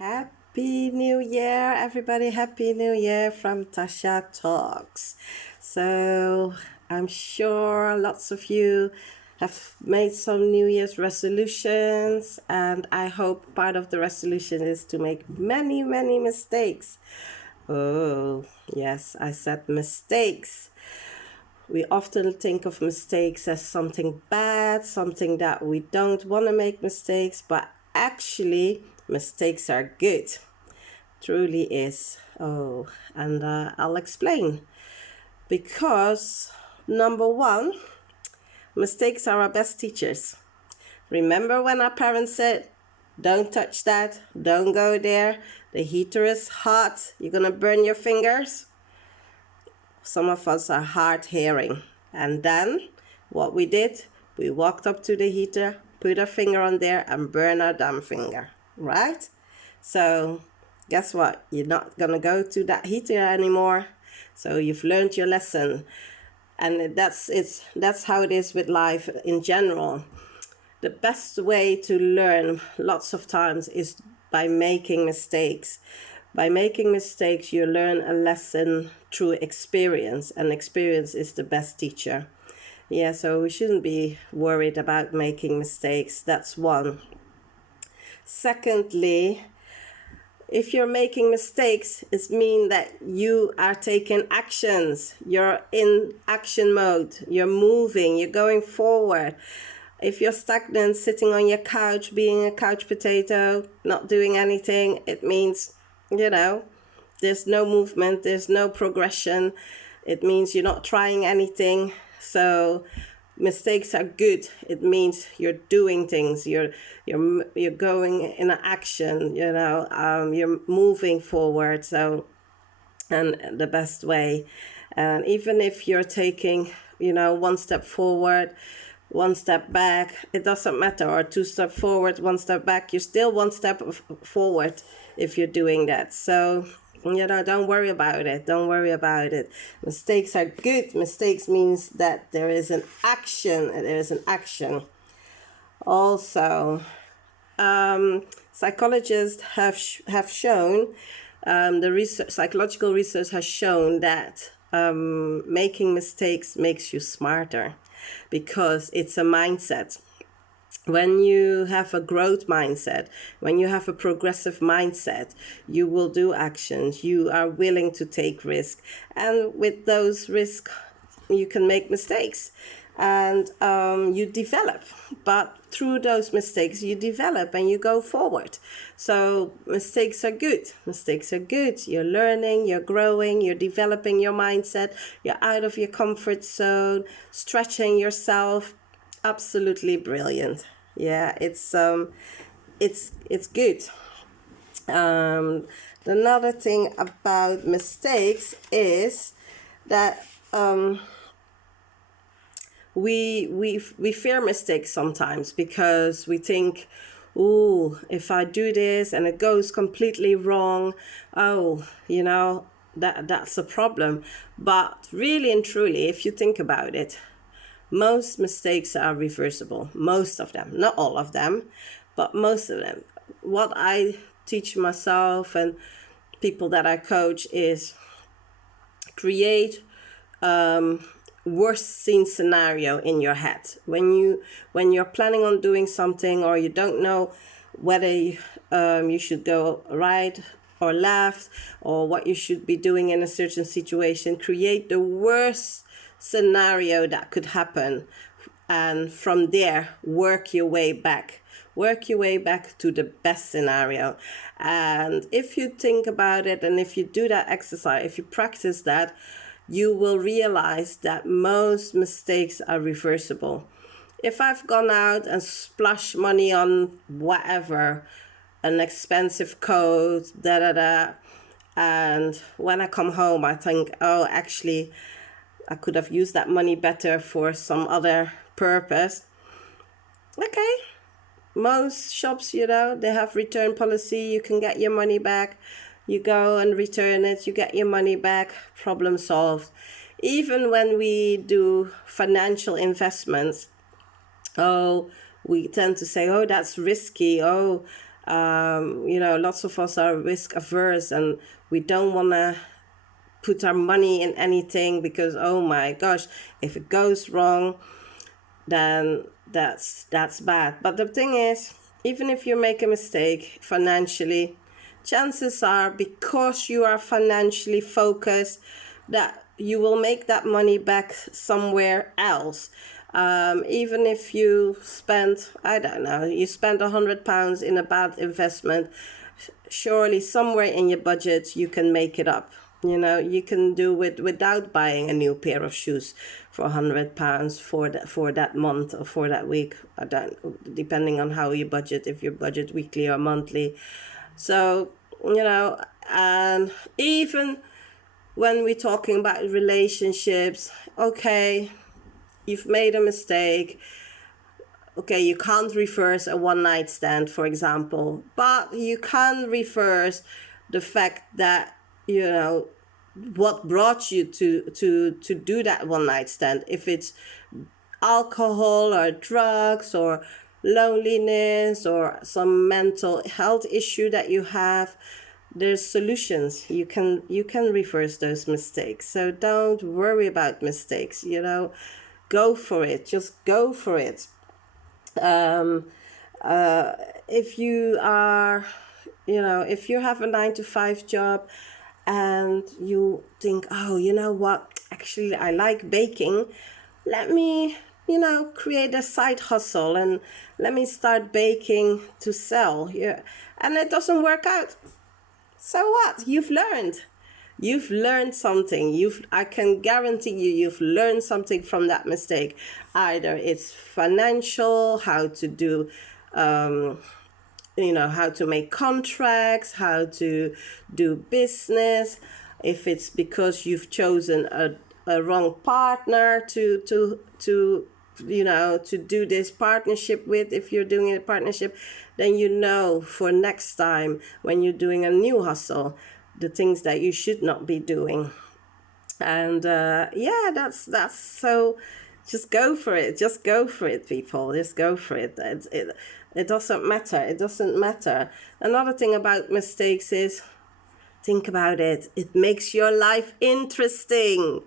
Happy New Year, everybody. Happy New Year from Tasha Talks. So, I'm sure lots of you have made some New Year's resolutions, and I hope part of the resolution is to make many, many mistakes. Oh, yes, I said mistakes. We often think of mistakes as something bad, something that we don't want to make mistakes, but actually, mistakes are good. Truly is. Oh, and I'll explain. Because, number one, mistakes are our best teachers. Remember when our parents said, don't touch that, don't go there, the heater is hot, you're going to burn your fingers? Some of us are hard hearing. And then what we did, we walked up to the heater, put our finger on there and burn our damn finger, right? So guess what? You're not going to go to that heater anymore. So you've learned your lesson. And that's how it is with life in general. The best way to learn lots of times is by making mistakes. By making mistakes, you learn a lesson through experience, and experience is the best teacher. Yeah, so we shouldn't be worried about making mistakes. That's one. Secondly, if you're making mistakes, it means that you are taking actions. You're in action mode. You're moving. You're going forward. If you're stagnant, sitting on your couch, being a couch potato, not doing anything, it means, there's no movement, there's no progression. It means you're not trying anything. So mistakes are good. It means you're doing things. You're going in action. You're moving forward. So, and the best way. And even if you're taking, one step forward, one step back, it doesn't matter, or two steps forward, one step back, you're still one step forward if you're doing that. So, don't worry about it. Don't worry about it. Mistakes are good. Mistakes means that there is an action. There is an action. Also, psychologists have shown, psychological research has shown that making mistakes makes you smarter, because it's a mindset. When you have a growth mindset, when you have a progressive mindset, you will do actions. You are willing to take risks. And with those risks, you can make mistakes. And you develop. But through those mistakes, you develop and you go forward. So mistakes are good. Mistakes are good. You're learning, you're growing, you're developing your mindset. You're out of your comfort zone, stretching yourself. Absolutely brilliant. Yeah, it's good. Another thing about mistakes is that we fear mistakes sometimes, because we think, oh, if I do this and it goes completely wrong, that's a problem. But really and truly, if you think about it, most mistakes are reversible. Most of them, not all of them, but most of them. What I teach myself and people that I coach is create worst scene scenario in your head. When you're planning on doing something, or you don't know whether you should go right or left, or what you should be doing in a certain situation, create the worst scenario that could happen, and from there work your way back to the best scenario. And if you think about it, and if you do that exercise, if you practice that, you will realize that most mistakes are reversible. If I've gone out and splashed money on whatever, an expensive coat, and when I come home I think, oh, actually I could have used that money better for some other purpose. Okay. Most shops, they have return policy. You can get your money back. You go and return it. You get your money back. Problem solved. Even when we do financial investments, we tend to say, oh, that's risky. Oh, Lots of us are risk averse, and we don't want to put our money in anything because, oh my gosh, if it goes wrong, then that's bad. But the thing is, even if you make a mistake financially, chances are, because you are financially focused, that you will make that money back somewhere else. Even if you spend, I don't know, you spend £100 in a bad investment, surely somewhere in your budget you can make it up. You can do it without buying a new pair of shoes for £100 for that month or for that week. I don't, depending on how you budget, if you budget weekly or monthly. So, and even when we're talking about relationships, okay, you've made a mistake. Okay, you can't reverse a one-night stand, for example, but you can reverse the fact that, what brought you to do that one-night stand. If it's alcohol or drugs or loneliness or some mental health issue that you have, there's solutions. You can reverse those mistakes. So don't worry about mistakes. Go for it. Just go for it. If you are, if you have a 9-to-5 job and you think, oh, you know what, actually I like baking, let me, create a side hustle and let me start baking to sell. Yeah. And it doesn't work out. So what? You've learned something. I can guarantee you've learned something from that mistake. Either it's financial, how to do, how to make contracts, how to do business. If it's because you've chosen a wrong partner to do this partnership with, if you're doing a partnership, then for next time when you're doing a new hustle, the things that you should not be doing. And that's so, just go for it. Just go for it, people. Just go for it. It doesn't matter. Another thing about mistakes is, think about it. It makes your life interesting.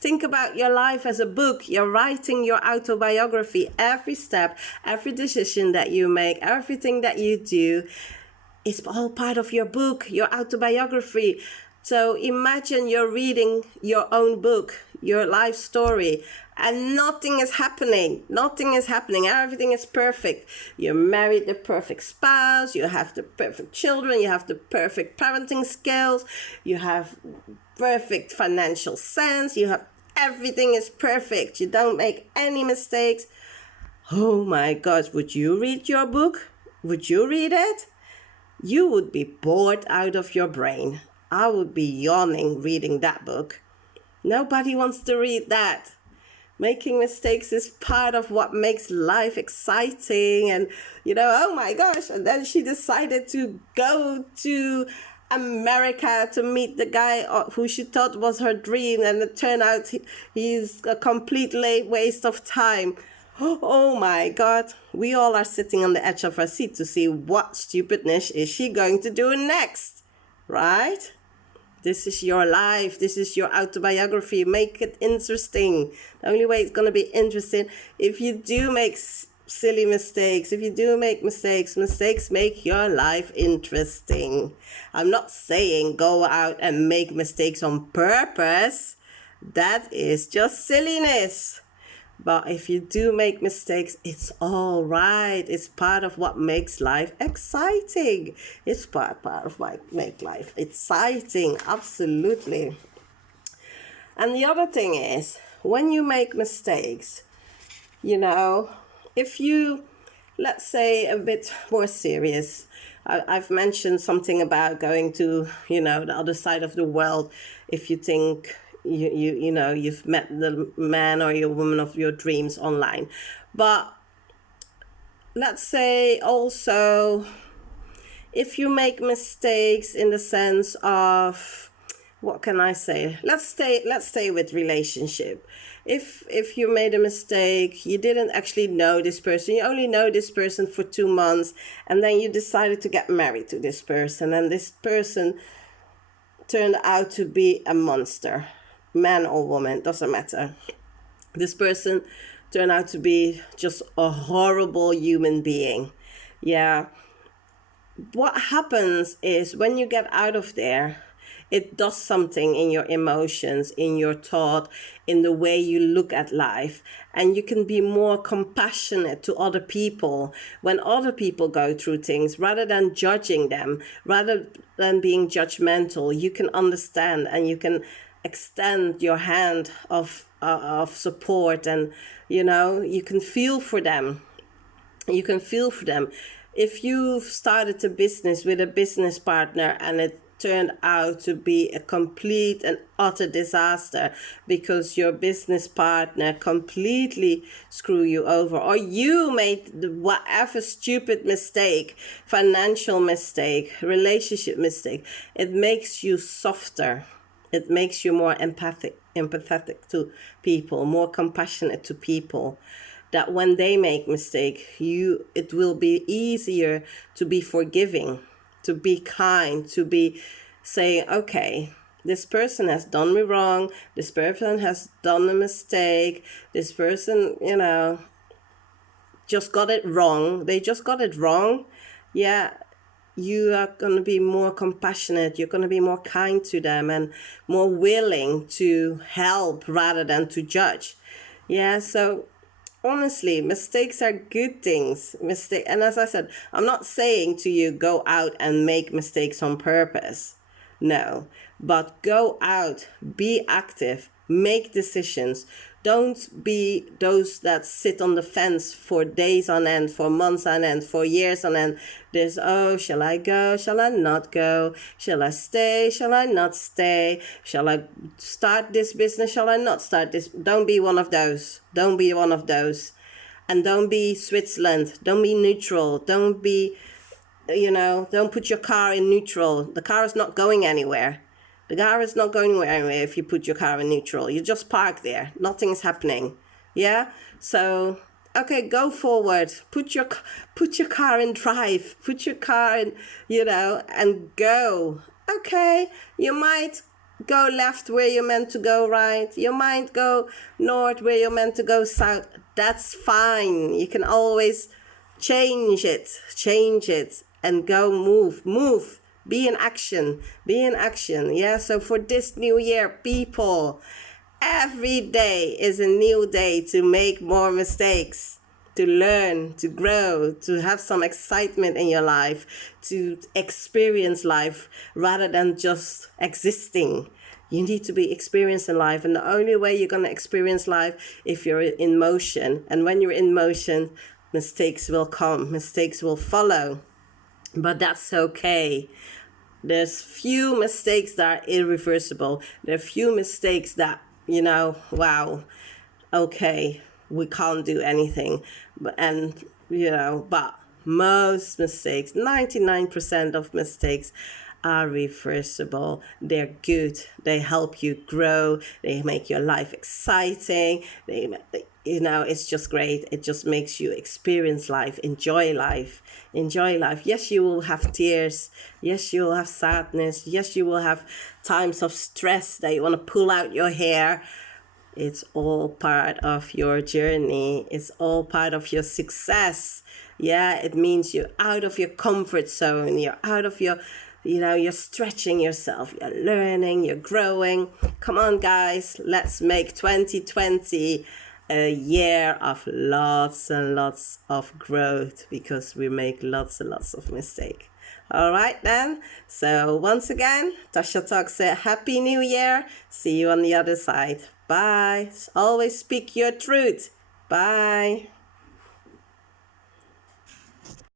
Think about your life as a book. You're writing your autobiography. Every step, every decision that you make, everything that you do, it's all part of your book, your autobiography. So imagine you're reading your own book, your life story, and nothing is happening. Everything is perfect. You married the perfect spouse, you have the perfect children, you have the perfect parenting skills, you have perfect financial sense, everything is perfect. You don't make any mistakes. Oh my gosh, would you read your book? Would you read it? You would be bored out of your brain. I would be yawning reading that book. Nobody wants to read that. Making mistakes is part of what makes life exciting. And, oh my gosh. And then she decided to go to America to meet the guy who she thought was her dream. And it turned out he's a complete waste of time. Oh my God, we all are sitting on the edge of our seat to see what stupidness is she going to do next, right? This is your life. This is your autobiography. Make it interesting. The only way it's going to be interesting, if you do make silly mistakes, mistakes make your life interesting. I'm not saying go out and make mistakes on purpose. That is just silliness. But if you do make mistakes, it's all right. It's part of what makes life exciting. It's part of what makes life exciting. Absolutely. And the other thing is, when you make mistakes, if you, let's say, a bit more serious, I've mentioned something about going to, the other side of the world. If you think you've met the man or your woman of your dreams online. But let's say also, if you make mistakes in the sense of what can I say? Let's stay with relationship. If you made a mistake, you didn't actually know this person, you only know this person for 2 months, and then you decided to get married to this person, and this person turned out to be a monster, man or woman, doesn't matter. This person turned out to be just a horrible human being. Yeah. What happens is when you get out of there, it does something in your emotions, in your thought, in the way you look at life, and you can be more compassionate to other people when other people go through things. Rather than judging them, rather than being judgmental, you can understand and you can extend your hand of support, and you can feel for them. You can feel for them. If you've started a business with a business partner and it turned out to be a complete and utter disaster because your business partner completely screwed you over, or you made whatever stupid mistake, financial mistake, relationship mistake, it makes you softer. It makes you more empathetic to people, more compassionate to people, that when they make mistake, it will be easier to be forgiving, to be kind, to be saying, okay, this person has done me wrong, this person has done a mistake, this person, just got it wrong. They just got it wrong. Yeah, you are going to be more compassionate, you're going to be more kind to them and more willing to help rather than to judge. Yeah, so honestly, mistakes are good things. And as I said, I'm not saying to you go out and make mistakes on purpose. No, but go out, be active, make decisions. Don't be those that sit on the fence for days on end, for months on end, for years on end. There's, oh, shall I go? Shall I not go? Shall I stay? Shall I not stay? Shall I start this business? Shall I not start this? Don't be one of those. Don't be one of those. And don't be Switzerland. Don't be neutral. Don't be, don't put your car in neutral. The car is not going anywhere. The car is not going anywhere if you put your car in neutral. You just park there. Nothing's happening. Yeah? So, okay, go forward. Put your car in drive. Put your car in, and go. Okay, you might go left where you're meant to go right. You might go north where you're meant to go south. That's fine. You can always change it and go move. Be in action. Yeah, so for this new year, people, every day is a new day to make more mistakes, to learn, to grow, to have some excitement in your life, to experience life rather than just existing. You need to be experiencing life, and the only way you're going to experience life if you're in motion. And when you're in motion, mistakes will come, mistakes will follow. But that's okay. There's few mistakes that are irreversible. There are few mistakes that, wow, okay, we can't do anything. But most mistakes, 99% of mistakes are reversible. They're good. They help you grow. They make your life exciting. It's just great. It just makes you experience life, enjoy life. Yes, you will have tears. Yes, you will have sadness. Yes, you will have times of stress that you want to pull out your hair. It's all part of your journey. It's all part of your success. Yeah, it means you're out of your comfort zone. You're out of your, you're stretching yourself. You're learning, you're growing. Come on, guys. Let's make 2020 a year of lots and lots of growth, because we make lots and lots of mistakes. All right, then. So once again, Tasha Talk said, Happy New Year. See you on the other side. Bye. Always speak your truth. Bye.